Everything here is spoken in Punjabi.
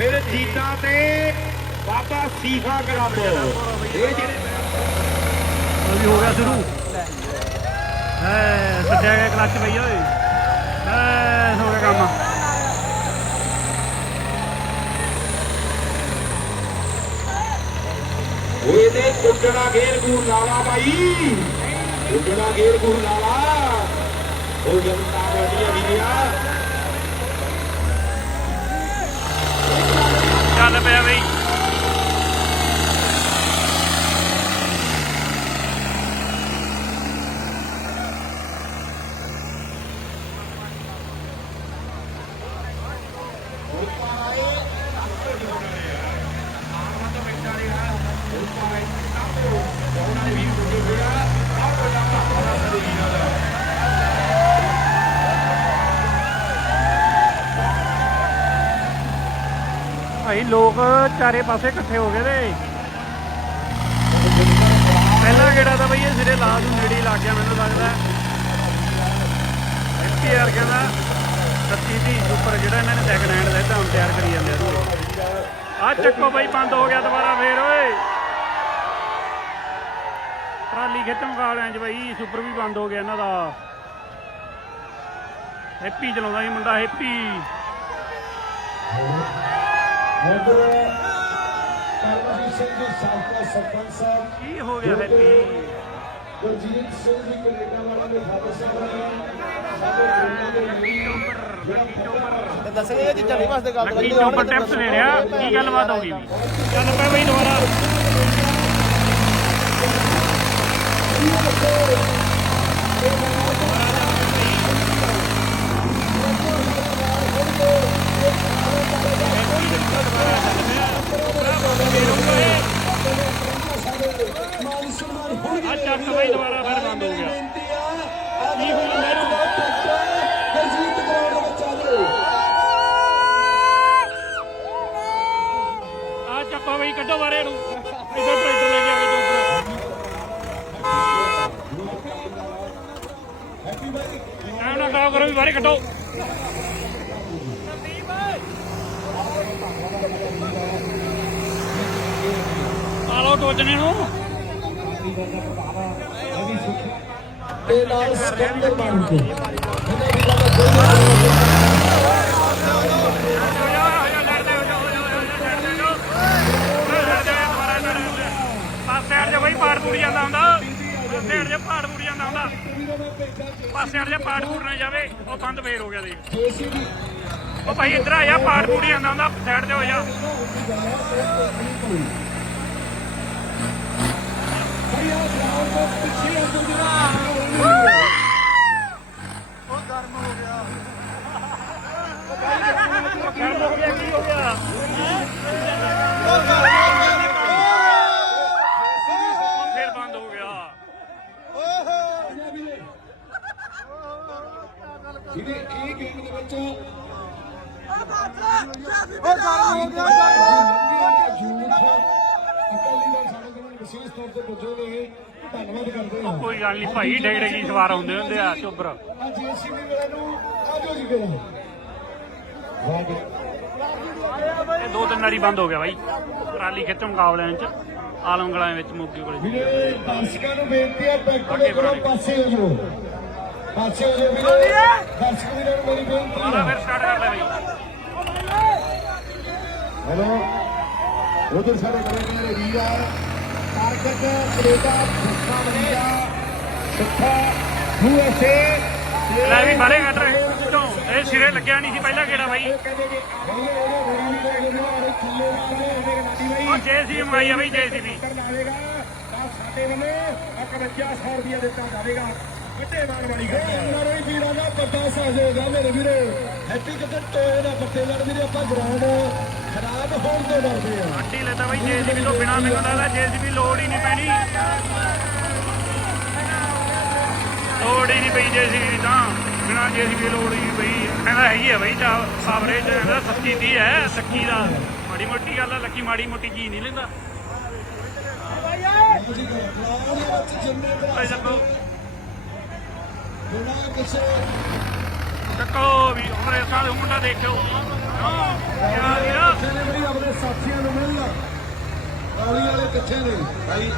ਗਿਆ ਫਿਰ ਜੀਤਾ ਤੇ ਬਾਬਾ ਸੀਫਾ ਕਲੱਬ। ਇਹ ਜਿਹੜੇ ਵੀ ਹੋ ਗਿਆ ਸ਼ੁਰੂ। ਹੈ ਛੱਡਿਆ ਗਿਆ ਕਲੱਚ ਬਈ ਓਏ। ਹੈ ਹੋ ਗਿਆ ਕੰਮ। ਹੋਏ ਤੇ ਕੁੱਟਣਾ ਗੇਰ ਗੂਰ ਲਾਲਾ ਬਾਈ। ਕੁੱਟਣਾ ਗੇਰ ਗੂਰ ਲਾਲਾ ਉਹ ਜਨਤਾ ਬੜੀਆ ਵੀਰਿਆ ਚੱਲ Valley. ਭਾਈ, ਲੋਕ ਚਾਰੇ ਪਾਸੇ ਇਕੱਠੇ ਹੋ ਗਏ ਨੇ। ਪਹਿਲਾ ਗੇੜਾ ਤਾਂ ਬਈ ਇਹ ਸਿਰੇ ਲਾ ਨੂੰ ਨੇੜੇ ਹੀ ਲੱਗ ਗਿਆ ਮੈਨੂੰ ਲੱਗਦਾ। ਐਫਟੀਆਰ ਕਹਿੰਦਾ 30 ਦੀ ਉੱਪਰ ਜਿਹੜਾ ਇਹਨਾਂ ਨੇ ਸੈਕਿੰਡ ਹੈਂਡ ਲੈਤਾ, ਹੁਣ ਤਿਆਰ ਕਰੀ ਜਾਂਦੇ ਆ ਆ ਚੱਕੋ ਬਈ, ਬੰਦ ਹੋ ਗਿਆ ਦੁਬਾਰਾ ਫੇਰ, ਓਏ। ਟਰਾਲੀ ਖਿੱਚਣ ਵਾਲਿਆਂ 'ਚ ਬਈ, ਸੁਪਰ ਵੀ ਬੰਦ ਹੋ ਗਿਆ ਇਹਨਾਂ ਦਾ। ਹੈਪੀ ਚਲਾਉਂਦਾ ਸੀ ਮੁੰਡਾ, ਹੈਪੀ। ਉਧਰ ਕਰਮਜੀਤ ਸਿੰਘ ਜੀ ਸਾਬਕਾ ਸਰਪੰਚ ਸਾਹਿਬ। ਕੀ ਹੋ ਗਿਆ ਹੈਪੀ ਗੁਰਜੀਤ ਸਿੰਘ ਜੀ ਕੈਨੇਡਾ ਵਾਲੇ ਦੇ ਫਾਦਰ ਸਾਹਿਬ ਨੇ ਸਾਡੇ ਪਿੰਡਾਂ ਦੇ ਤੇ ਦੱਸਣੇ ਇਹ ਚੀਜ਼ਾਂ ਨਹੀਂ ਵਾਸਤੇ ਗੱਲ ਲੱਕੀ ਚੋਪਰ ਟਿਪਸ ਦੇ ਰਿਹਾ? ਕੀ ਗੱਲਬਾਤ ਹੋ ਗਈ ਵੀ? ਚੱਲ ਪੈ ਬਈ ਦੁਬਾਰਾ। ਆ ਚੱਕ ਬਈ ਦੁਬਾਰਾ ਫਿਰ ਬੰਦ ਹੋ ਗਿਆ ਕੀ ਹੋਇਆ ਮੈਨੂੰ ਗੁਰਜੀਤ ਗਰਾਊਂਡ ਵਿੱਚ ਆ ਜਾਓ ਆ ਚੱਕੋ ਬਈ ਕੱਢੋ ਬਾਰੇ ਨੂੰ ਇਧਰ ਟਰੈਕਟਰ ਲੈ ਕੇ ਆ ਕੇ ਚੋਪਰ ਐਂ ਨਾ ਕਰਾਓ ਕਰੋ ਵੀ ਬਾਰੇ ਕੱਢੋ ਆ ਲਓ ਟੋਚਨੇ ਨੂੰ। ਤੇ ਨਾਲ ਸਿਕੰਦਰ ਬਣ ਕੇ। ਇਹਨਾਂ ਦੀ ਪਾਸੇ ਜਾ ਬਈ ਪਾੜ ਪੂੜ ਜਾਂਦਾ ਹੁੰਦਾ। ਪਾਸੇ ਅੜ ਪਾੜ ਜਾਂਦਾ ਹੁੰਦਾ। ਪਾਸੇ ਅੜ ਪਾੜ ਪੂੜ ਨਾ ਜਾਵੇ ਉਹ ਬੰਦ ਫੇਰ ਹੋ ਗਿਆ ਦੇ ਜੇਸੀਬੀ। ਉਹ ਭਾਈ ਇੱਧਰ ਆ ਜਾ ਪਾੜ ਪੂੜ ਜਾਂਦਾ ਹੁੰਦਾ, ਸਾਈਡ ਤੇ ਹੋ ਜਾ। ਗਰਮ ਹੋ ਗਿਆ ਕੀ ਹੋ ਗਿਆ ਉਹ ਫੇਰ ਬੰਦ ਹੋ ਗਿਆ। ਜਿਹਨੇ ਇਹ ਗੇਮ ਦੇ ਵਿੱਚ ਉਹ ਗਰਮ ਹੋ ਗਿਆ ਝੂਠ ਅਕਾਲੀ ਦਲ ਸਾਡੇ ਕੋਲ ਵਿਸ਼ੇਸ਼ ਤੌਰ ਤੇ ਪੁੱਜੋ ਨੇ ਧੰਨਵਾਦ ਕਰਦੇ ਹਾਂ ਕੋਈ ਗੱਲ ਨਹੀਂ ਭਾਈ ਡੇਗ ਡੇਗੀ ਸਵਾਰ ਹੁੰਦੇ ਹੁੰਦੇ ਆ ਚੁੱਪਰ ਅੱਜ ਜੇਸੀਬੀ ਵਾਲੇ ਨੂੰ ਆਜੋ ਜੀ ਫਿਰ ਵਾਹ ਜੀ ਇਹ ਦੋ ਤਿੰਨ ਵਾਰੀ ਬੰਦ ਹੋ ਗਿਆ ਬਾਈ। ਟਰਾਲੀ ਖਿੱਚ ਮੁਕਾਬਲਿਆਂ ਚ ਆਲਮਗਲਾਂ ਵਿੱਚ ਮੋਗੇ ਕੋਲੇ ਵੀਰੇ ਦਰਸ਼ਕਾਂ ਨੂੰ ਬੇਨਤੀ ਹੈ ਬੈਕ ਦੇ। ਪਾਸੇ ਹੋ ਜਾਓ। ਪਾਸੇ ਹੋ ਜਾਓ ਵੀਰੇ। ਦਰਸ਼ਕ ਵੀਰਾਂ ਨੂੰ ਮੇਰੀ ਬੇਨਤੀ ਹੈ ਫਿਰ ਸਟਾਰਟ ਕਰ ਲੈ ਬਾਈ। ਹੈਲੋ। ਉਧਰ ਸਾਡੇ ਬੜੇ ਮੇਰੇ ਵੀਰ ਆ। ਤਾਰਕਤ ਕੈਨੇਡਾ ਸੁੱਖਾ ਮਨੀਆ ਸੁੱਖਾ ਯੂਐਸਏ ਲੈ ਵੀ ਬਾਰੇ ਕੱਟ ਰਹੇ ਵਿੱਚੋਂ ਇਹ ਸਿਰੇ ਲੱਗਿਆ ਨਹੀਂ ਸੀ ਪਹਿਲਾ ਕਿਹੜਾ ਬਾਈ। ਉਹ ਆ ਬਾਈ ਜੇਸੀਬੀ ਸਾਡੇ ਵੱਲੋਂ ਇੱਕ ਬੱਚਾ 100 ਰੁਪਇਆ ਦਿੱਤਾ ਜਾਵੇਗਾ। ਵੱਡੇ ਮਾਨ ਵਾਲੀ ਗੱਲ ਵੱਡਾ ਸਹਿਯੋਗ ਹੈ ਮੇਰੇ ਵੀਰੇ। ਹੈਪੀ ਕਿਤੇ ਟੋਏ ਦਾ ਪੱਤੇ ਲੜ ਵੀਰੇ ਆਪਾਂ ਗਰਾਊਂਡ ਖਰਾਬ ਹੋਣ ਤੋਂ ਡਰਦੇ ਆ। ਅੱਡੀ ਲੈਤਾ ਬਾਈ ਜੇਸੀਬੀ ਤੋਂ ਬਿਨਾ ਮੈਨੂੰ ਲੱਗਦਾ ਜੇਸੀਬੀ ਲੋੜ ਹੀ ਨਹੀਂ ਪੈਣੀ। ਲੋੜ ਹੀ ਨਹੀਂ ਪਈ ਜੇਸੀਬੀ ਤਾਂ। ਬਿਨਾ ਜੇਸੀਬੀ ਲੋੜ ਹੀ ਨਹੀਂ ਪਈ। ਕਹਿੰਦਾ ਹੈਗੀ ਆ ਬਾਈ ਚਾ ਸਾਵਰੇ ਚ ਕਹਿੰਦਾ ਸੱਚੀ ਦੀ ਹੈ ਸੱਕੀ ਦਾ। ਮਾੜੀ ਮੋਟੀ ਗੱਲ ਆ ਲੱਕੀ ਮਾੜੀ ਮੋਟੀ ਜੀ ਨਹੀਂ ਲੈਂਦਾ। ਜੀ ਗਰਾਊਂਡ ਦੇ ਵਿੱਚ ਜਿੰਨੇ ਭਾਈ ਜੱਗੋ ਚੱਕੋ ਵੀ ਉਮਰੇ ਸਾਲ ਮੁੰਡਾ ਦੇਖਿਓ। ਯਾਰ ਆਪਣੇ ਸਾਥੀਆਂ ਨੂੰ ਮਿਲਣ। ਕਾਲੀ ਵਾਲੇ ਕਿੱਥੇ ਨੇ? ਭਾਈ